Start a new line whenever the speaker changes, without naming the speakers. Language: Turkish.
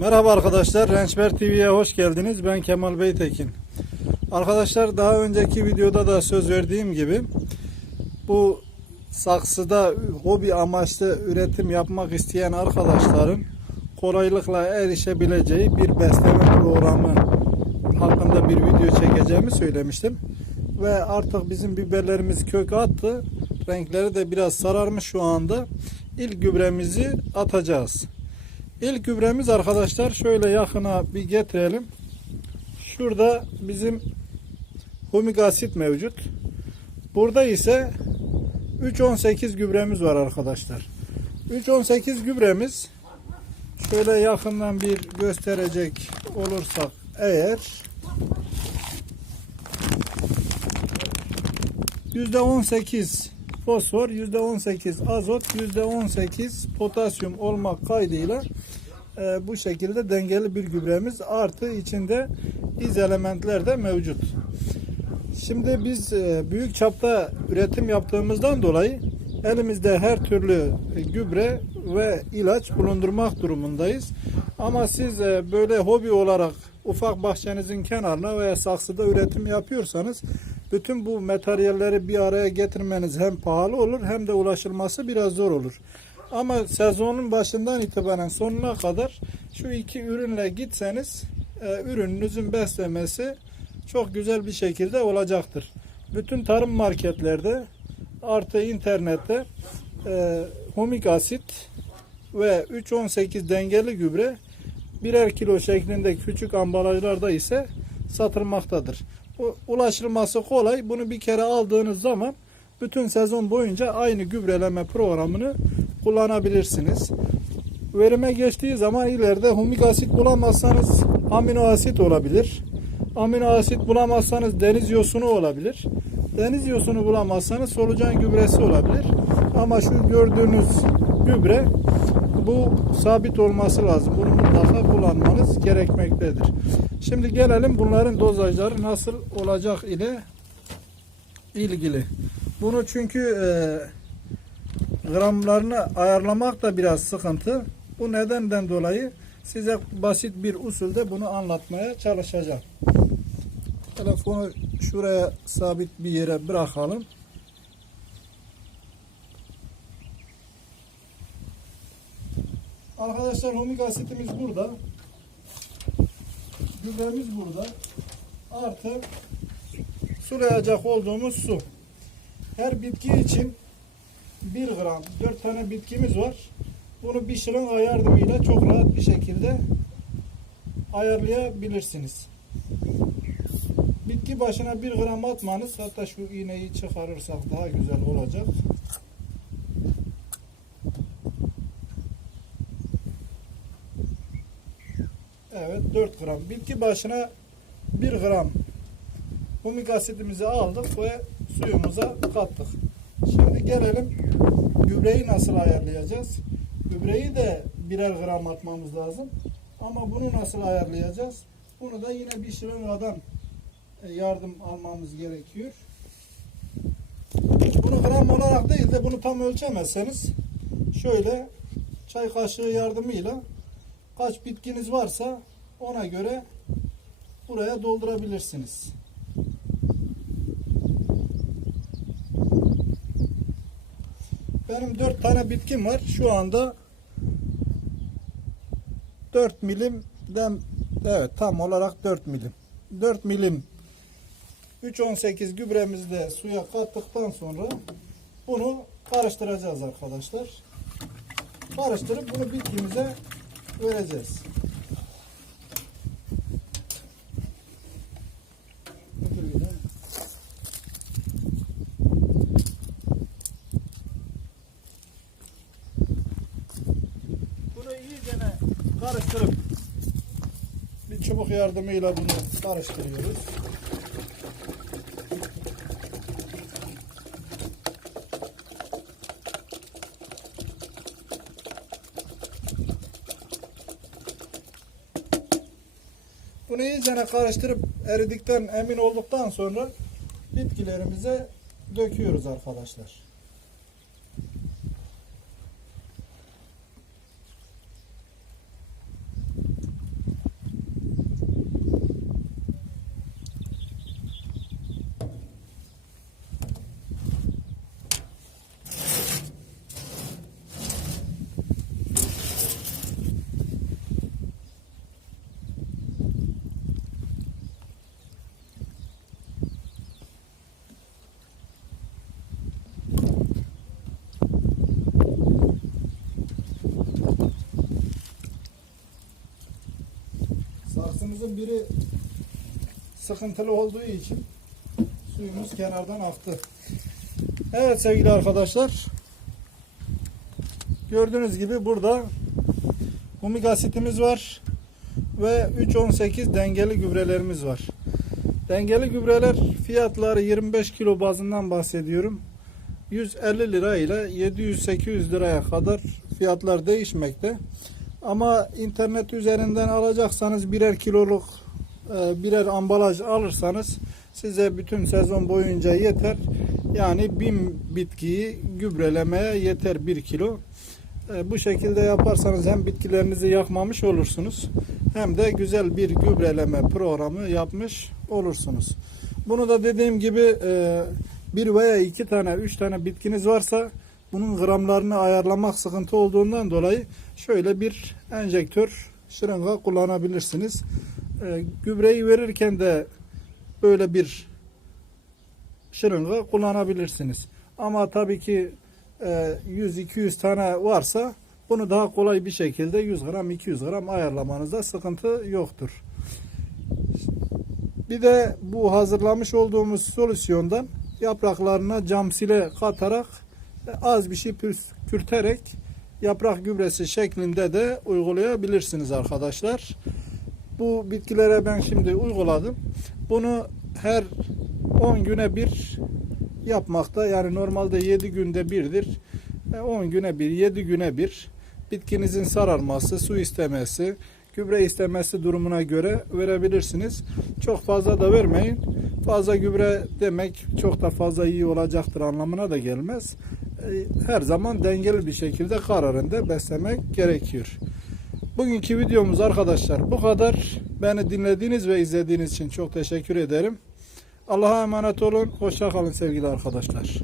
Merhaba arkadaşlar, Rençber TV'ye hoş geldiniz. Ben Kemal Beytekin. Arkadaşlar daha önceki videoda da söz verdiğim gibi bu saksıda hobi amaçlı üretim yapmak isteyen arkadaşların kolaylıkla erişebileceği bir besleme programı hakkında bir video çekeceğimi söylemiştim. Ve artık bizim biberlerimiz kök attı. Renkleri de biraz sararmış şu anda. İlk gübremizi atacağız. İlk gübremiz arkadaşlar şöyle yakına bir getirelim. Şurada bizim humik asit mevcut. Burada ise 318 gübremiz var arkadaşlar. 318 gübremiz şöyle yakından bir gösterecek olursak eğer %18 fosfor, %18 azot, %18 potasyum olmak kaydıyla e, bu şekilde dengeli bir gübremiz artı içinde iz elementler de mevcut. Şimdi biz e, büyük çapta üretim yaptığımızdan dolayı elimizde her türlü gübre ve ilaç bulundurmak durumundayız. Ama siz e, böyle hobi olarak ufak bahçenizin kenarına veya saksıda üretim yapıyorsanız bütün bu materyalleri bir araya getirmeniz hem pahalı olur hem de ulaşılması biraz zor olur. Ama sezonun başından itibaren sonuna kadar şu iki ürünle gitseniz e, ürününüzün beslemesi çok güzel bir şekilde olacaktır. Bütün tarım marketlerde artı internette e, humik asit ve 3.18 dengeli gübre birer kilo şeklinde küçük ambalajlarda ise satılmaktadır. Ulaşılması kolay. Bunu bir kere aldığınız zaman bütün sezon boyunca aynı gübreleme programını kullanabilirsiniz. Verime geçtiği zaman ileride humik asit bulamazsanız amino asit olabilir. Amino asit bulamazsanız deniz yosunu olabilir. Deniz yosunu bulamazsanız solucan gübresi olabilir. Ama şu gördüğünüz gübre bu sabit olması lazım. Bunu mutlaka kullanmanız gerekmektedir. Şimdi gelelim bunların dozajları nasıl olacak ile ilgili. Bunu çünkü e, gramlarını ayarlamak da biraz sıkıntı. Bu nedenden dolayı size basit bir usulde bunu anlatmaya çalışacağım. Telefonu şuraya sabit bir yere bırakalım. Arkadaşlar humik asitimiz burada. Gübremiz burada. Artı sulayacak olduğumuz su. Her bitki için 1 gram 4 tane bitkimiz var. Bunu bir şırınga yardımıyla çok rahat bir şekilde ayarlayabilirsiniz. Bitki başına 1 gram atmanız hatta şu iğneyi çıkarırsak daha güzel olacak. Evet 4 gram. Bitki başına 1 gram humik asitimizi aldık ve suyumuza kattık. Şimdi gelelim gübreyi nasıl ayarlayacağız? Gübreyi de birer gram atmamız lazım. Ama bunu nasıl ayarlayacağız? Bunu da yine bir şırıngadan e, yardım almamız gerekiyor. Bunu gram olarak değil de bunu tam ölçemezseniz şöyle çay kaşığı yardımıyla kaç bitkiniz varsa ona göre buraya doldurabilirsiniz. Benim 4 tane bitkim var. Şu anda 4 milimden evet tam olarak 4 milim. 4 milim 3.18 gübremizi de suya kattıktan sonra bunu karıştıracağız arkadaşlar. Karıştırıp bunu bitkimize vereceğiz. Bunu iyice karıştırıp bir çubuk yardımıyla bunu karıştırıyoruz. Bunu iyice karıştırıp eridikten emin olduktan sonra bitkilerimize döküyoruz arkadaşlar. Motorumuzun biri sıkıntılı olduğu için suyumuz kenardan aktı. Evet sevgili arkadaşlar. Gördüğünüz gibi burada humik asitimiz var ve 3.18 dengeli gübrelerimiz var. Dengeli gübreler fiyatları 25 kilo bazından bahsediyorum. 150 lira ile 700-800 liraya kadar fiyatlar değişmekte. Ama internet üzerinden alacaksanız birer kiloluk e, birer ambalaj alırsanız size bütün sezon boyunca yeter. Yani bin bitkiyi gübrelemeye yeter bir kilo. E, Bu şekilde yaparsanız hem bitkilerinizi yakmamış olursunuz hem de güzel bir gübreleme programı yapmış olursunuz. Bunu da dediğim gibi e, bir veya iki tane, üç tane bitkiniz varsa bunun gramlarını ayarlamak sıkıntı olduğundan dolayı şöyle bir enjektör şırınga kullanabilirsiniz. E, Gübreyi verirken de böyle bir şırınga kullanabilirsiniz. Ama tabii ki e, 100-200 tane varsa bunu daha kolay bir şekilde 100 gram 200 gram ayarlamanızda sıkıntı yoktur. Bir de bu hazırlamış olduğumuz solüsyondan yapraklarına cam sile katarak az bir şey püskürterek yaprak gübresi şeklinde de uygulayabilirsiniz arkadaşlar. Bu bitkilere ben şimdi uyguladım. Bunu her 10 güne bir yapmakta yani normalde 7 günde birdir. E, 10 güne bir, 7 güne bir bitkinizin sararması, su istemesi, gübre istemesi durumuna göre verebilirsiniz. Çok fazla da vermeyin. Fazla gübre demek çok da fazla iyi olacaktır anlamına da gelmez. Her zaman dengeli bir şekilde kararında beslemek gerekiyor. Bugünkü videomuz arkadaşlar bu kadar. Beni dinlediğiniz ve izlediğiniz için çok teşekkür ederim. Allah'a emanet olun. Hoşça kalın sevgili arkadaşlar.